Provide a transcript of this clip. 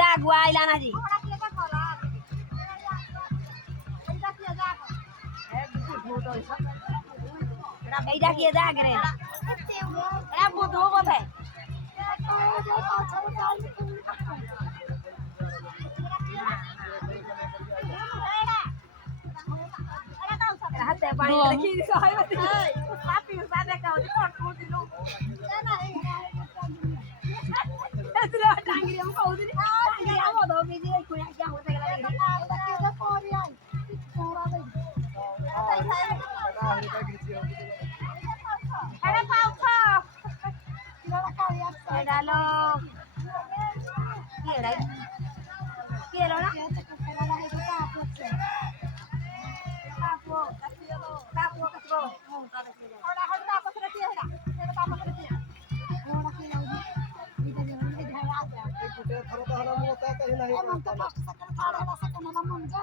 দা গুয়াইলা না জি এইটা কি দা গরে এরা বুধ হবো বে হাতে পানি দেখি সহায় হতে পাপি সাদা কাও কোট কোট দিলু এতলা টাঙ্গি আমি কইদিনি টাঙ্গি আমো দো বিজি কুয়া কি হতে গেলা দেখি এটা কোরি আই তোরা দেই এটা পাও খা কিরা কাই আছে এটা লো কি এড়াই কি এলো না কাপো কাছিলো কাপো কাছবো ওড়া হড়া পাছরে কি হেডা এটা পাছরে কি ওড়া কি লাউদি এটা যে হলে ধারা আছে এই ফুটে থরো তো হলো মতো তাই নাই মন তো 5 সেকেন্ড ছাড়া সেকেন্ড হলো মন যা